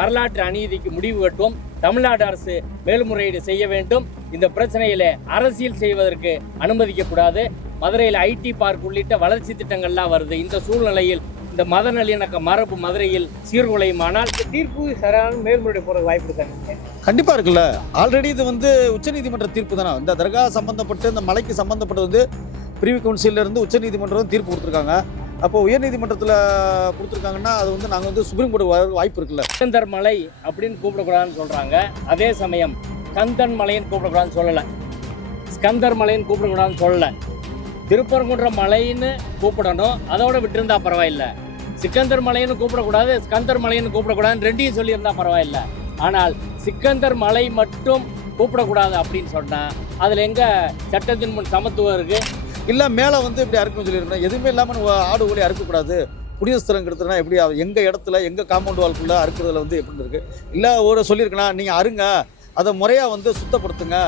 வரலாற்று அநீதிக்கு முடிவு கட்டும். தமிழ்நாடு அரசு மேல்முறையீடு செய்ய வேண்டும். இந்த பிரச்சனையில அரசியல் செய்வதற்கு அனுமதிக்க கூடாது மதுரையில் ஐடி பார்க் உள்ளிட்ட வளர்ச்சி திட்டங்கள்லாம் வருது. இந்த சூழ்நிலையில் இந்த மத நல்லிணக்க மரபு மதுரையில் சீர்குலையுமானால் தீர்ப்பு சரியான மேல்முறை போகிறதுக்கு வாய்ப்பு இருக்காங்க கண்டிப்பாக இருக்குல்ல. ஆல்ரெடி இது வந்து உச்சநீதிமன்ற தீர்ப்பு தானே. இந்த தர்கா சம்பந்தப்பட்டு இந்த மலைக்கு சம்பந்தப்பட்டது வந்து பிரிவி கவுன்சில்ல இருந்து உச்சநீதிமன்றம் தீர்ப்பு கொடுத்துருக்காங்க. அப்போ உயர்நீதிமன்றத்தில் கொடுத்துருக்காங்கன்னா அது வந்து நாங்கள் வந்து சுப்ரீம் கோர்ட் வர வாய்ப்பு இருக்குல்ல. சிக்கந்தர் மலை அப்படின்னு கூப்பிடக்கூடாதுன்னு சொல்கிறாங்க அதே சமயம் கந்தன் மலைன்னு கூப்பிடக்கூடாதுன்னு சொல்லலை. ஸ்கந்தர் மலைன்னு கூப்பிடக்கூடாதுன்னு சொல்லலை. திருப்பரங்குன்ற மலைன்னு கூப்பிடணும். அதோட விட்டுருந்தா பரவாயில்லை. சிக்கந்தர் மலைன்னு கூப்பிடக்கூடாது ஸ்கந்தர் மலைன்னு கூப்பிடக்கூடாதுன்னு ரெண்டையும் சொல்லியிருந்தா பரவாயில்ல. ஆனால் சிக்கந்தர் மலை மட்டும் கூப்பிடக்கூடாது அப்படின்னு சொன்னால் அதில் எங்கே சட்டத்தின் முன் சமத்துவம் இருக்குது இல்லை மேலே வந்து இப்படி அறுக்கணும்னு சொல்லியிருக்கேன் எதுவுமே இல்லாமல் நம்ம ஆடு கோழி அறுக்கக்கூடாது. புனித ஸ்தலம் கெடுத்துனா எப்படி எங்கள் இடத்துல எங்கள் காம்பவுண்ட் வால்குள்ள அறுக்கிறதுல வந்து எப்படி இருக்கு? இல்லை ஒரு சொல்லியிருக்கனா நீங்கள் அருங்க அதை முறையாக வந்து சுத்தப்படுத்துங்க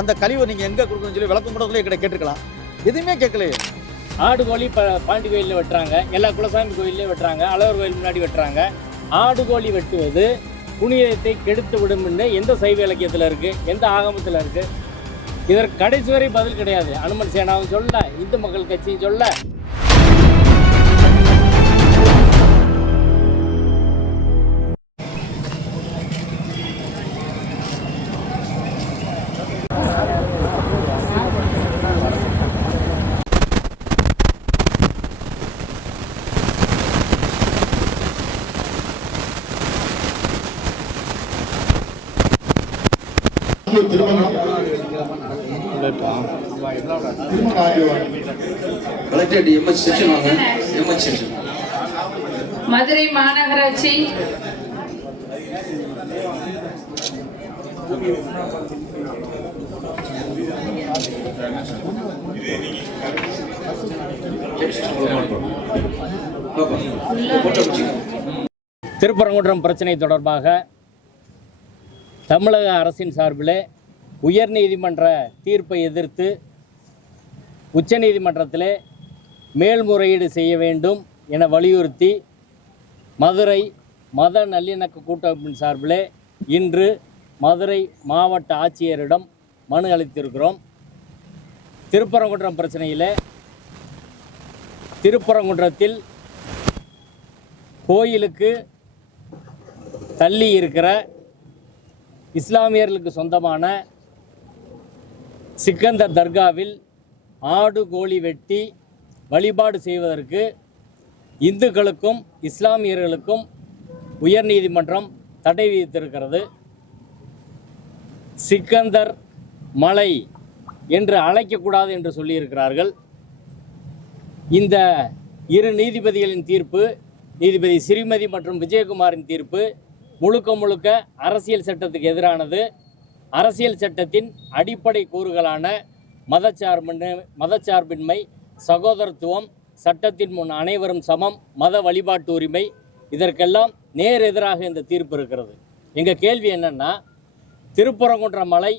அந்த கழிவை நீங்கள் எங்கே கொடுக்கணும்னு சொல்லி விளக்கம் கூட எங்கிட்ட கேட்டுருக்கலாம். எதுவுமே கேட்கலையே. ஆடு கோழி இப்போ பாண்டி கோயிலில் வெட்டுறாங்க எல்லா குலசாமி கோயிலையும் வெட்டுறாங்க அழகர் கோயில் முன்னாடி வெட்டுறாங்க. ஆடு கோழி வெட்டுவது புனிதத்தை கெடுத்து விடும்னு எந்த சைவ இலக்கியத்தில் இருக்குது எந்த ஆகமத்தில் இருக்குது இதற்கு கடைசி வரை பதில் கிடையாது. அனுமன் சேனாவும் சொல்ல இந்து மக்கள் கட்சியும் சொல்ல. திருமணம் கலெக்டரேட் எம்எச் செக்ஷன் வாங்க எம்எச் செக்ஷன் மதுரை மாநகராட்சி. திருப்பரங்குன்றம் பிரச்சனை தொடர்பாக தமிழக அரசின் சார்பில் உயர்நீதிமன்ற தீர்ப்பை எதிர்த்து உச்சநீதிமன்றத்தில் மேல்முறையீடு செய்ய வேண்டும் என வலியுறுத்தி மதுரை மத நல்லிணக்க கூட்டமைப்பின் சார்பில் இன்று மதுரை மாவட்ட ஆட்சியரிடம் மனு அளித்திருக்கிறோம். திருப்பரங்குன்றம் பிரச்சனையில் திருப்பரங்குன்றத்தில் கோயிலுக்கு தள்ளி இருக்கிற இஸ்லாமியர்களுக்கு சொந்தமான சிக்கந்தர் தர்காவில் ஆடு கோழி வெட்டி வழிபாடு செய்வதற்கு இந்துக்களுக்கும் இஸ்லாமியர்களுக்கும் உயர்நீதிமன்றம் தடை விதித்திருக்கிறது. சிக்கந்தர் மலை என்று அழைக்கக்கூடாது என்று சொல்லியிருக்கிறார்கள். இந்த இரு நீதிபதிகளின் தீர்ப்பு நீதிபதி ஸ்ரீமதி மற்றும் விஜயகுமாரின் தீர்ப்பு முழுக்க முழுக்க அரசியல் சட்டத்துக்கு எதிரானது. அரசியல் சட்டத்தின் அடிப்படை கூறுகளான மதச்சார்பின்மை மதச்சார்பின்மை சகோதரத்துவம் சட்டத்தின் முன் அனைவரும் சமம் மத வழிபாட்டு உரிமை இதற்கெல்லாம் நேர் எதிராக இந்த தீர்ப்பு இருக்கிறது. எங்கள் கேள்வி என்னென்னா திருப்பரங்குன்ற மலை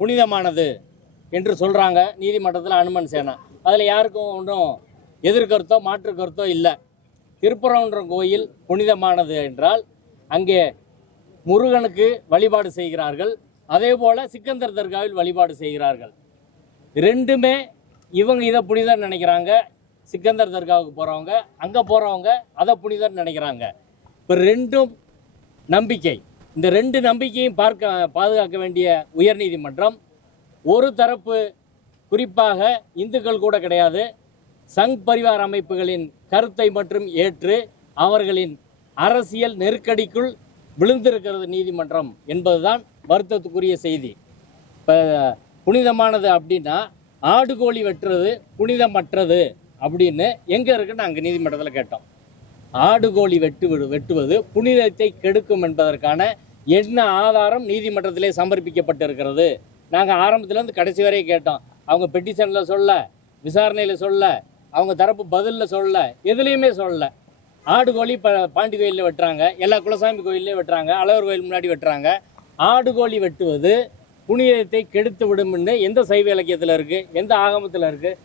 புனிதமானது என்று சொல்கிறாங்க நீதிமன்றத்தில் அனுமன் சேனா. அதில் யாருக்கும் ஒன்றும் எதிர்கருத்தோ மாற்று கருத்தோ இல்லை. திருப்பரங்குன்றம் கோயில் புனிதமானது என்றால் அங்கே முருகனுக்கு வழிபாடு செய்கிறார்கள். அதே போல் சிக்கந்தர் தர்காவில் வழிபாடு செய்கிறார்கள். ரெண்டுமே இவங்க இதை புனிதம் நினைக்கிறாங்க. சிக்கந்தர் தர்காவுக்கு போகிறவங்க அங்கே போகிறவங்க அதை புனிதம் நினைக்கிறாங்க. இப்போ ரெண்டும் நம்பிக்கை. இந்த ரெண்டு நம்பிக்கையும் பார்க்க பாதுகாக்க வேண்டிய உயர்நீதிமன்றம் ஒரு தரப்பு குறிப்பாக இந்துக்கள் கூட கிடையாது சங் பரிவார் அமைப்புகளின் கருத்தை மட்டும் ஏற்று அவர்களின் அரசியல் நெருக்கடிக்குள் விழுந்திருக்கிறது நீதிமன்றம் என்பதுதான் வருத்தத்துக்குரிய செய்தி. இப்போ புனிதமானது அப்படின்னா ஆடு கோழி வெட்டுறது புனிதமற்றது அப்படின்னு எங்கே இருக்குன்னு அங்கே நீதிமன்றத்தில் கேட்டோம். ஆடு கோழி வெட்டு விடு- வெட்டுவது புனிதத்தை கெடுக்கும் என்பதற்கான என்ன ஆதாரம் நீதிமன்றத்திலே சமர்ப்பிக்கப்பட்டிருக்கிறது? நாங்கள் ஆரம்பத்துலேருந்து கடைசி வரை கேட்டோம். அவங்க பெட்டிஷனில் சொல்ல விசாரணையில் சொல்ல அவங்க தரப்பு பதிலில் சொல்ல எதுலேயுமே சொல்ல. ஆடு கோழி ப பாண்டி கோயிலில் வெட்டுறாங்க எல்லா குலசாமி கோயில்லையும் வெட்டுறாங்க அழகர் கோயில் முன்னாடி வெட்டுறாங்க. ஆடு கோழி வெட்டுவது புனிதத்தை கெடுத்து விடும்னு எந்த சைவ இலக்கியத்தில் இருக்குது எந்த ஆகமத்தில் இருக்குது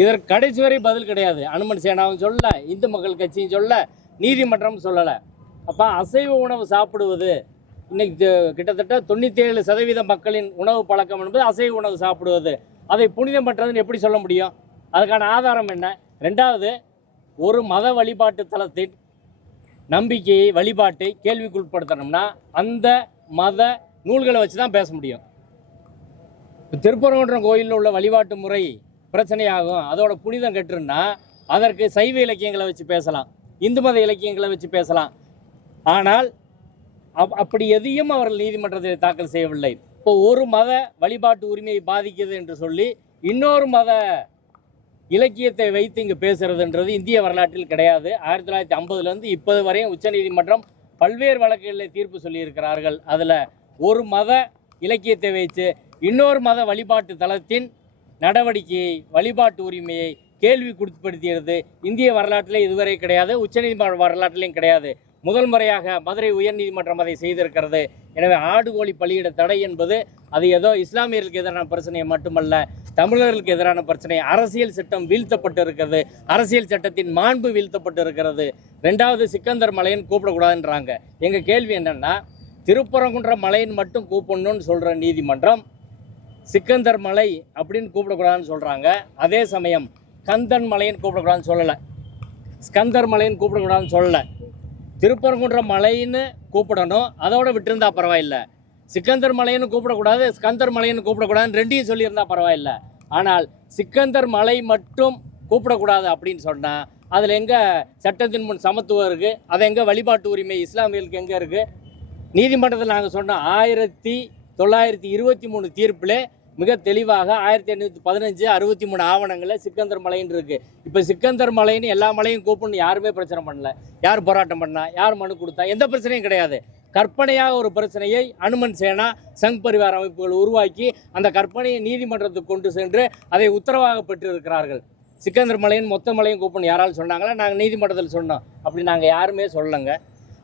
இதற்கு கடைசி வரை பதில் கிடையாது. அனுமன் சேனாவும் சொல்ல இந்து மக்கள் கட்சியும் சொல்ல நீதிமன்றம் சொல்லலை. அப்போ அசைவ உணவு சாப்பிடுவது இன்னைக்கு கிட்டத்தட்ட கிட்டத்தட்ட தொண்ணூற்றேழு சதவீத மக்களின் உணவு பழக்கம் என்பது அசைவ உணவு சாப்பிடுவது. அதை புனிதம் பெற்றதுன்னு எப்படி சொல்ல முடியும்? அதுக்கான ஆதாரம் என்ன? ரெண்டாவது ஒரு மத வழிபாட்டு தலத்தின் நம்பிக்கையை வழிபாட்டை கேள்விக்குட்படுத்தணும்னா அந்த மத நூல்களை வச்சு தான் பேச முடியும். இப்போ திருப்பரங்குன்றம் கோயிலில் உள்ள வழிபாட்டு முறை பிரச்சனையாகும். அதோட புனிதம் கெட்டுருன்னா அதற்கு சைவ இலக்கியங்களை வச்சு பேசலாம். இந்து மத இலக்கியங்களை வச்சு பேசலாம். ஆனால் அப் அப்படி எதையும் அவர்கள் நீதிமன்றத்தில் தாக்கல் செய்யவில்லை. இப்போ ஒரு மத வழிபாட்டு உரிமையை பாதிக்குது என்று சொல்லி இன்னொரு மத இலக்கியத்தை வைத்து இங்கு பேசுறதுன்றது இந்திய வரலாற்றில் கிடையாது. ஆயிரத்தி தொள்ளாயிரத்தி ஐம்பதுலேருந்து இப்போது வரையும் உச்சநீதிமன்றம் பல்வேறு வழக்குகளில் தீர்ப்பு சொல்லியிருக்கிறார்கள். அதில் ஒரு மத இலக்கியத்தை வைத்து இன்னொரு மத வழிபாட்டு தளத்தின் நடவடிக்கையை வழிபாட்டு உரிமையை கேள்விக்குட்படுத்தியது இந்திய வரலாற்றில் இதுவரை கிடையாது உச்சநீதிமன்ற வரலாற்றிலையும் கிடையாது. முதல் முறையாக மதுரை உயர்நீதிமன்றம் அதை செய்திருக்கிறது. எனவே ஆடுகோழி பலியிட தடை என்பது அது ஏதோ இஸ்லாமியர்களுக்கு எதிரான பிரச்சனையை மட்டுமல்ல தமிழர்களுக்கு எதிரான பிரச்சனை. அரசியல் சட்டம் வீழ்த்தப்பட்டு இருக்கிறது அரசியல் சட்டத்தின் மாண்பு வீழ்த்தப்பட்டு இருக்கிறது ரெண்டாவது சிக்கந்தர் மலையன் கூப்பிடக்கூடாதுன்றாங்க. எங்கள் கேள்வி என்னென்னா திருப்பரங்குன்ற மலையின் மட்டும் கூப்பிடணும்னு சொல்கிற நீதிமன்றம் சிக்கந்தர் மலை அப்படின்னு கூப்பிடக்கூடாதுன்னு சொல்கிறாங்க அதே சமயம் கந்தன் மலைன்னு கூப்பிடக்கூடாதுன்னு சொல்லலை. ஸ்கந்தர் மலைன்னு கூப்பிடக்கூடாதுன்னு சொல்லலை. திருப்பரங்குன்ற மலைன்னு கூப்பிடணும். அதோட விட்டிருந்தா பரவாயில்ல. சிக்கந்தர் மலைன்னு கூப்பிடக்கூடாது ஸ்கந்தர் மலைன்னு கூப்பிடக்கூடாதுன்னு ரெண்டையும் சொல்லியிருந்தா பரவாயில்ல. ஆனால் சிக்கந்தர் மலை மட்டும் கூப்பிடக்கூடாது அப்படின்னு சொன்னால் அதில் எங்கே சட்டத்தின் முன் சமத்துவம் இருக்குது அது எங்கே வழிபாட்டு உரிமை இஸ்லாமியர்களுக்கு எங்கே இருக்குது நீதிமன்றத்தில் நாங்கள் சொன்னோம் ஆயிரத்தி தொள்ளாயிரத்தி இருபத்தி மூணு தீர்ப்பில் மிக தெளிவாக ஆயிரத்தி எண்ணூற்றி பதினஞ்சு அறுபத்தி மூணு ஆவணங்களில் சிக்கந்தர் மலைன்னு இருக்குது இப்போ சிக்கந்தர் மலைன்னு எல்லா மலையும் கூப்பிடணும் யாருமே பிரச்சனை பண்ணல. யார் போராட்டம் பண்ணா யார் மனு கொடுத்தா எந்த பிரச்சனையும் கிடையாது. கற்பனையாக ஒரு பிரச்சனையை அனுமன் சேனா சங் பரிவார அமைப்புகள் உருவாக்கி அந்த கற்பனையை நீதிமன்றத்துக்கு கொண்டு சென்று அதை உத்தரவாக பெற்றிருக்கிறார்கள். சிக்கந்தர் மலையின் மொத்த மலையும் கூப்பிடணும் யாராலும் சொன்னாங்களா? நாங்கள் நீதிமன்றத்தில் சொன்னோம். அப்படி நாங்கள் யாருமே சொல்லலைங்க.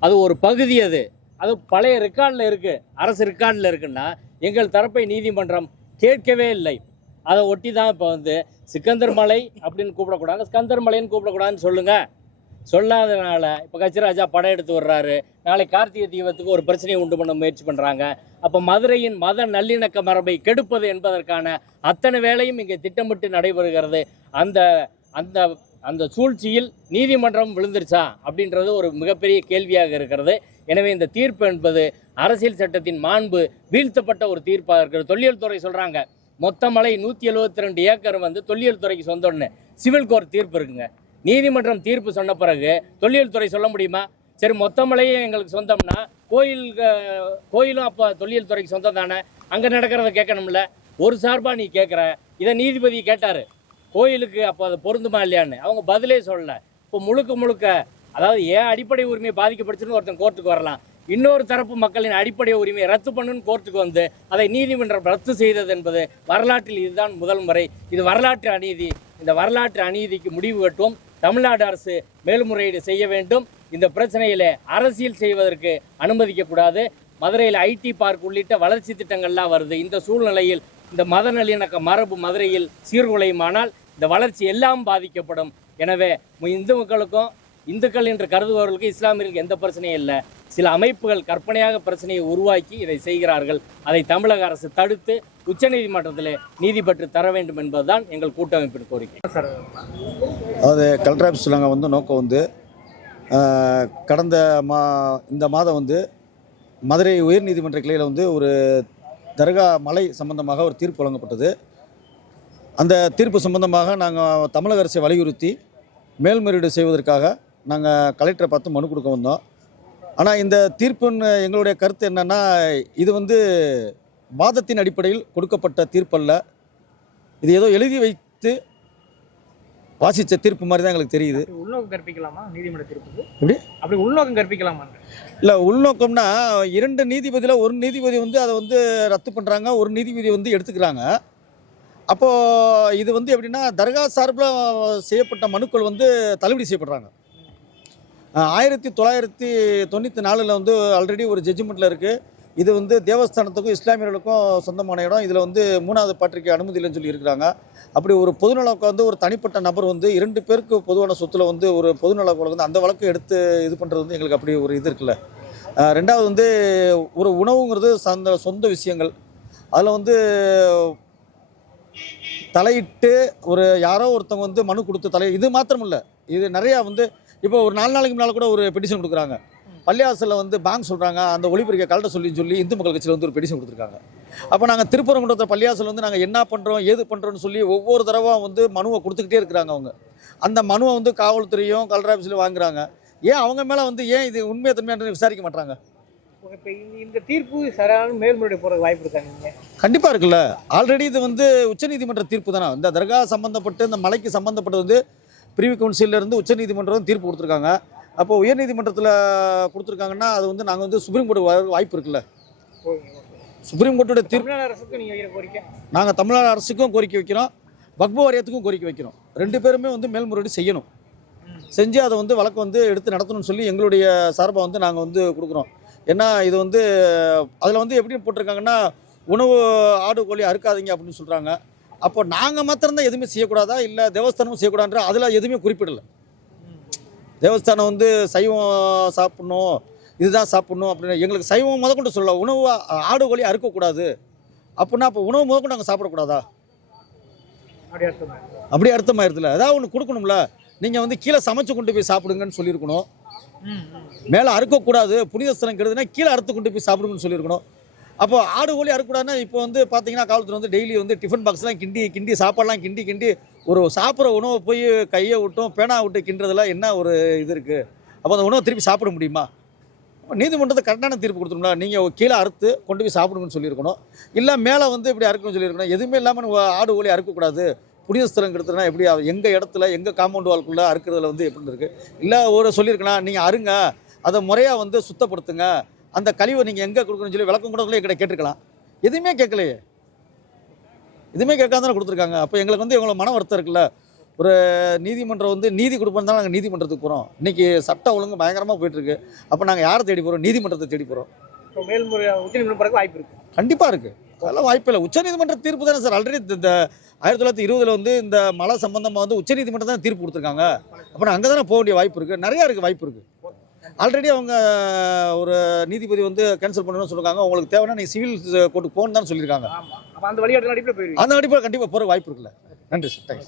அது ஒரு பகுதி அது. அது பழைய ரெக்கார்டில் இருக்குது அரசு ரெக்கார்டில் இருக்குன்னா எங்கள் தரப்பை நீதிமன்றம் கேட்கவே இல்லை. அதை ஒட்டி தான் இப்போ வந்து சிக்கந்தர் மலை அப்படின்னு கூப்பிடக்கூடாது. ஸ்கந்தர் மலைன்னு கூப்பிடக்கூடாதுன்னு சொல்லுங்கள் சொல்லாதனால இப்போ கச்சிராஜா படம் எடுத்து வர்றாரு நாளை கார்த்திகை தீபத்துக்கு ஒரு பிரச்சனையை உண்டு பண்ண முயற்சி பண்ணுறாங்க அப்போ மதுரையின் மத நல்லிணக்க மரபை கெடுப்பது என்பதற்கான அத்தனை வேலையும் இங்கே திட்டமிட்டு நடைபெறுகிறது. அந்த அந்த அந்த சூழ்ச்சியில் நீதிமன்றம் விழுந்துருச்சா அப்படின்றது ஒரு மிகப்பெரிய கேள்வியாக இருக்கிறது. எனவே இந்த தீர்ப்பு என்பது அரசியல் சட்டத்தின் மாண்பு வீழ்த்தப்பட்ட ஒரு தீர்ப்பாக இருக்கிறது. தொல்லியல் துறை சொல்கிறாங்க மொத்த மலை நூற்றி எழுபத்தி ரெண்டு ஏக்கர் வந்து தொல்லியல் துறைக்கு சொந்தம்னு. சிவில் கோர்ட் தீர்ப்பு இருக்குங்க. நீதிமன்றம் தீர்ப்பு சொன்ன பிறகு தொல்லியல் துறை சொல்ல முடியுமா? சரி மொத்த மலையும் எங்களுக்கு சொந்தம்னா கோயில் கோயிலும் அப்போ தொல்லியல் துறைக்கு சொந்தம் தானே? அங்கே நடக்கிறத கேட்கணும்ல. ஒரு சார்பாக நீ கேட்குற. இதை நீதிபதி கேட்டார். கோயிலுக்கு அப்போ அது பொருந்துமா இல்லையான்னு. அவங்க பதிலே சொல்லலை. இப்போ முழுக்க முழுக்க அதாவது ஏன் அடிப்படை உரிமை பாதிக்கப்படுச்சுன்னு ஒருத்தன் கோர்ட்டுக்கு வரலாம். இன்னொரு தரப்பு மக்களின் அடிப்படை உரிமையை ரத்து பண்ணுன்னு கோர்ட்டுக்கு வந்து அதை நீதிமன்றம் ரத்து செய்தது என்பது வரலாற்றில் இதுதான் முதல் முறை. இது வரலாற்று அநீதி. இந்த வரலாற்று அநீதிக்கு முடிவு கட்டும். தமிழ்நாடு அரசு மேல்முறையீடு செய்ய வேண்டும். இந்த பிரச்சனையில் அரசியல் செய்வதற்கு அனுமதிக்கக்கூடாது. மதுரையில் ஐடி பார்க் உள்ளிட்ட வளர்ச்சி திட்டங்கள்லாம் வருது. இந்த சூழ்நிலையில் இந்த மத நல்லிணக்க மரபு மதுரையில் சீர்குலையுமானால் இந்த வளர்ச்சி எல்லாம் பாதிக்கப்படும். எனவே இந்து மக்களுக்கும் இந்துக்கள் என்று கருதுபவர்களுக்கு இஸ்லாமியர்களுக்கு எந்த பிரச்சனையும் இல்லை. சில அமைப்புகள் கற்பனையாக பிரச்சனையை உருவாக்கி இதை செய்கிறார்கள். அதை தமிழக அரசு தடுத்து உச்சநீதிமன்றத்தில் நீதி பெற்று தர வேண்டும் என்பதுதான் எங்கள் கூட்டமைப்பின் கோரிக்கை. அதாவது கலெக்டர் ஆஃபீஸ் நாங்கள் வந்து நோக்கம் வந்து கடந்த மா இந்த மாதம் வந்து மதுரை உயர்நீதிமன்ற கிளையில் வந்து ஒரு தர்கா மலை சம்பந்தமாக ஒரு தீர்ப்பு வழங்கப்பட்டது. அந்த தீர்ப்பு சம்பந்தமாக நாங்கள் தமிழக அரசை வலியுறுத்தி மேல்முறையீடு செய்வதற்காக நாங்கள் கலெக்டரை பார்த்து மனு கொடுக்க வந்தோம். ஆனால் இந்த தீர்ப்புன்னு எங்களுடைய கருத்து என்னென்னா இது வந்து வாதத்தின் அடிப்படையில் கொடுக்கப்பட்ட தீர்ப்பல்ல. இது ஏதோ எழுதி வைத்து வாசித்த தீர்ப்பு மாதிரி தான் எங்களுக்கு தெரியுது. உள்நோக்கம் கற்பிக்கலாமா? நீதிமன்ற தீர்ப்புக்கு? எப்படி? அப்படி உள்நோக்கம் கற்பிக்கலாமா? இல்லை உள்நோக்கம்னா இரண்டு நீதிபதியில் ஒரு நீதிபதி வந்து அதை வந்து ரத்து பண்ணுறாங்க ஒரு நீதிபதி வந்து எடுத்துக்கிறாங்க. அப்போது இது வந்து எப்படின்னா தர்கா சார்பில் செய்யப்பட்ட மனுக்கள் வந்து தள்ளுபடி செய்யப்படுறாங்க. ஆயிரத்தி தொள்ளாயிரத்தி தொண்ணூற்றி நாலில் வந்து ஆல்ரெடி ஒரு ஜட்ஜ்மெண்ட்டில் இருக்குது இது வந்து தேவஸ்தானத்துக்கும் இஸ்லாமியர்களுக்கும் சொந்தமான இடம். இதில் வந்து மூணாவது பாட்டிற்கு அனுமதி இல்லைன்னு சொல்லி இருக்கிறாங்க அப்படி ஒரு பொதுநலக்கு வந்து ஒரு தனிப்பட்ட நபர் வந்து இரண்டு பேருக்கு பொதுவான சொத்துல வந்து ஒரு பொதுநல வந்து அந்த வழக்கு எடுத்து இது பண்ணுறது வந்து எங்களுக்கு அப்படி ஒரு இது இருக்குல்ல. ரெண்டாவது வந்து ஒரு உணவுங்கிறது சந்த சொந்த விஷயங்கள். அதில் வந்து தலையிட்டு ஒரு யாரோ ஒருத்தவங்க வந்து மனு கொடுத்து தலை இது மாத்திரம் இல்லை இது நிறையா வந்து இப்போ ஒரு நாலு நாளைக்கு முன்னால் கூட ஒரு பெட்டிஷன் கொடுக்குறாங்க. பள்ளியாசலில் வந்து பேங்க் சொல்கிறாங்க அந்த ஒளிபெருக்கை கலட்ட சொல்லி சொல்லி இந்து மக்கள் கட்சியில் வந்து ஒரு பெட்டிஷன் கொடுத்துருக்காங்க. அப்போ நாங்கள் திருப்பரங்குன்றத்தை பள்ளியாசல் வந்து நாங்கள் என்ன பண்ணுறோம் ஏது பண்ணுறோம்னு சொல்லி ஒவ்வொரு தடவை வந்து மனுவை கொடுத்துக்கிட்டே இருக்கிறாங்க அவங்க. அந்த மனுவை வந்து காவல்துறையும் கலெக்டர் ஆஃபீஸில் வாங்குறாங்க. ஏன் அவங்க மேலே வந்து ஏன் இது உண்மையை தன்மையான விசாரிக்க மாட்டாங்க இப்போ இந்த தீர்ப்பு சரியான மேல்முறையீடு போகிறதுக்கு வாய்ப்பு இருக்கா நீங்கள் கண்டிப்பாக இருக்குல்ல. ஆல்ரெடி இது வந்து உச்சநீதிமன்ற தீர்ப்பு தானே. இந்த தர்கா சம்மந்தப்பட்டு இந்த மலைக்கு சம்மந்தப்பட்டது வந்து பிரிவு கவுன்சில்ல இருந்து உச்சநீதிமன்றம் தீர்ப்பு கொடுத்துருக்காங்க. அப்போ உயர்நீதிமன்றத்தில் கொடுத்துருக்காங்கன்னா அது வந்து நாங்கள் வந்து சுப்ரீம் கோர்ட் வர வாய்ப்பு இருக்குல்ல. சுப்ரீம் கோர்ட்டோட தீர்ப்பு தமிழ்நாடு அரசுக்கு நீங்கள் வைக்கிற கோரிக்கை? நாங்கள் தமிழ்நாடு அரசுக்கும் கோரிக்கை வைக்கிறோம். வக்பு வாரியத்துக்கும் கோரிக்கை வைக்கிறோம். ரெண்டு பேருமே வந்து மேல்முறையீடு செய்யணும். செஞ்சு அதை வந்து வழக்கு வந்து எடுத்து நடத்தணும்னு சொல்லி எங்களுடைய சார்பாக வந்து நாங்கள் வந்து கொடுக்குறோம். ஏன்னா இது வந்து அதில் வந்து எப்படி போட்டிருக்காங்கன்னா உணவு ஆடு கோழி அறுக்காதீங்க அப்படின்னு சொல்கிறாங்க அப்போ நாங்கள் மாத்திரம்தான் எதுவுமே செய்யக்கூடாதா? இல்லை தேவஸ்தானமும் செய்யக்கூடாதுன்ற அதில் எதுவுமே குறிப்பிடலை. தேவஸ்தானம் வந்து சைவம் சாப்பிட்ணும் இதுதான் சாப்பிட்ணும் அப்படின்னு எங்களுக்கு சைவம் முதற்கொண்டு சொல்லலாம் உணவு ஆடு கோழி அறுக்கக்கூடாது. அப்படின்னா அப்போ உணவு முதற்கொண்டு நாங்கள் சாப்பிடக்கூடாதா? அப்படி அர்த்தம் அப்படி அர்த்தமாயிருதுல. ஏதாவது ஒன்று கொடுக்கணும்ல. நீங்கள் வந்து கீழே சமைச்சு கொண்டு போய் சாப்பிடுங்கன்னு சொல்லியிருக்கணும். மேலே அறுக்கக்கூடாது. புனித ஸ்தலம் கெடுதுன்னா கீழே அறுத்து கொண்டு போய் சாப்பிடுங்கன்னு சொல்லியிருக்கணும். அப்போ ஆடு கோழி அறுக்கக்கூடாதுன்னா இப்போ வந்து பார்த்தீங்கன்னா காவல்துறை வந்து டெய்லி வந்து டிஃபன் பாக்ஸ்லாம் கிண்டி கிண்டி சாப்பாடுலாம் கிண்டி கிண்டி ஒரு சாப்பிட்ற உணவை போய் கையை விட்டும் பேனா விட்டு கிண்டுறதுலாம் என்ன ஒரு இது இருக்குது அப்போ அந்த உணவை திருப்பி சாப்பிட முடியுமா? நீதிமன்றத்தை கரெக்டான தீர்ப்பு கொடுத்துருங்களா நீங்கள் கீழே அறுத்து கொண்டு போய் சாப்பிடுங்கன்னு சொல்லியிருக்கணும். இல்லை மேலே வந்து இப்படி அறுக்கணும்னு சொல்லியிருக்கணும். எதுவுமே இல்லாமல் ஆடு கோழி அறுக்கக்கூடாது. புனித ஸ்தலம் கெடுத்துனா எப்படி எங்கள் இடத்துல எங்கள் காம்பவுண்ட் வால்குள்ளே அறுக்கிறதுல வந்து எப்படி இருக்குது இல்லை ஒரு சொல்லியிருக்கலாம் நீங்கள் அருங்க அதை முறையாக வந்து சுத்தப்படுத்துங்க. அந்த கழிவை நீங்கள் எங்கே கொடுக்கணும்னு சொல்லி விளக்கம் கூட கூட எங்கிட்ட கேட்டிருக்கலாம். எதுவுமே கேட்கலையே. எதுவுமே கேட்காம தானே கொடுத்துருக்காங்க. அப்போ எங்களுக்கு வந்து எங்களை மன வருத்தம் இருக்குல்ல. ஒரு நீதிமன்றம் வந்து நீதி கொடுப்போம் தான் நாங்கள் நீதிமன்றத்துக்கு போகிறோம் இன்றைக்கி சட்ட ஒழுங்கு பயங்கரமாக போயிட்டுருக்கு. அப்போ நாங்கள் யாரை தேடி போகிறோம் நீதிமன்றத்தை தேடி போகிறோம் மேல்முறை உச்சநீதிமன்றம் வாய்ப்பு இருக்குது கண்டிப்பாக இருக்குது அதெல்லாம் வாய்ப்பு இல்லை. உச்சநீதிமன்ற தீர்ப்பு தானே சார். ஆல்ரெடி இந்த ஆயிரத்தி தொள்ளாயிரத்தி இருபதில் வந்து இந்த மலை சம்பந்தமாக வந்து உச்சநீதிமன்றம் தான் தீர்ப்பு கொடுத்துருக்காங்க. அப்புறம் அங்கே தானே போக வேண்டிய வாய்ப்பு இருக்குது நிறையா இருக்குது வாய்ப்பு இருக்குது ஆல்ரெடி அவங்க ஒரு நீதிபதி வந்து கேன்சல் பண்ணணும்னு சொல்லிருக்காங்க. உங்களுக்கு தேவைன்னா நீ சிவில் கோர்ட்டுக்கு போகணுன்னு தான் சொல்லியிருக்காங்க. அந்த வழிகாட்டு அடிப்படையில் போயிருவீங்க. அந்த அடிப்படையில் கண்டிப்பாக போகிற வாய்ப்பு இருக்குல்ல. நன்றி சார் தேங்க்ஸ்